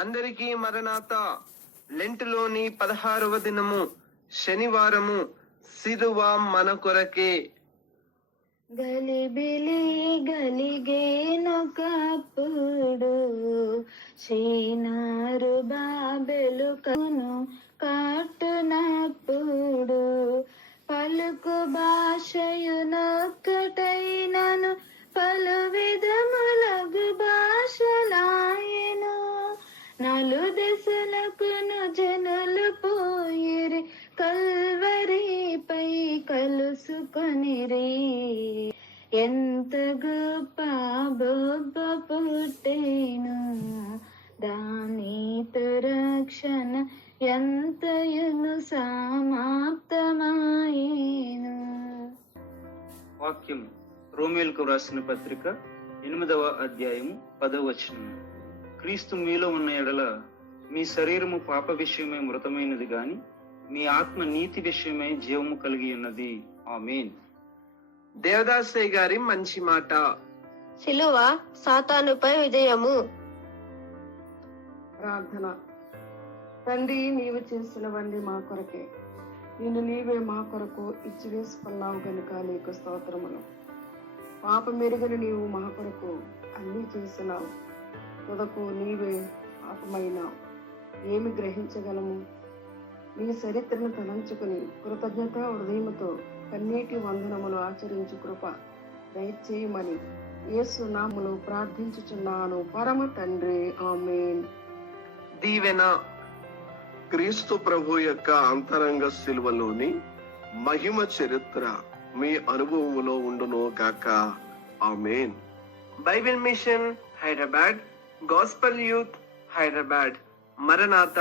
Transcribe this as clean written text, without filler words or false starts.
అందరికీ మరణాత. లెంటులోని 16వ దినము శనివారము. సిలువ మన కొరకే. గలిబిలి గలిగేనొకప్పుడు సీనారు బాబెలు కను కాటునప్పుడు పలుకు భాషయునొక్కటైనను పలు విధములగు భాషలాయను. నలు దశలకును జనులు పోయిరి కల్వరిపై కలుసుకొనిరి. ఎంత గొప్ప బొబ్బ పుట్టేను దానితో రక్షణ ఎంతయును సమాప్తమాయేను. వాక్యం రోమేలకు వ్రాసిన పత్రిక 8వ అధ్యాయము 10వ వచనం. క్రీస్తు మీలో ఉన్న ఎడల మీ శరీరము పాప విషయమై మృతమైనది గాని మీ ఆత్మ నీతి విషయమై జీవము కలిగి ఉన్నది. ఆమేన్. దేవదాసయ్య గారి మంచి మాట. సిలువ సాతానుపై విజయము. ప్రార్థన. తండ్రి, నీవు చేసినవన్నీ మా కొరకే. నిన్ను నీవే మా కొరకు ఇచ్చివేసుకున్నావు గనుక నీకు స్తోత్రములు. పాప మెరుగని నీవు మా కొరకు అన్నీ చేసినావు. తుదకు నీవే పాపమైనావు. ఏమి గ్రహించగలము? నీ చరిత్రను తలంచుకుని కృతజ్ఞత హృదయముతో కన్నీటి వందనములు ఆచరించు కృప దయచేయమని యేసు నామములో ప్రార్థించుచున్నాను పరమ తండ్రి. ఆమేన్. దీవెన. క్రీస్తు ప్రభు యొక్క అంతరంగ శిలువలోని మహిమ చరిత్ర మీ అనుభవములో ఉండును గాక. Amen. Bible Mission Hyderabad, Gospel Youth Hyderabad. మరణాత.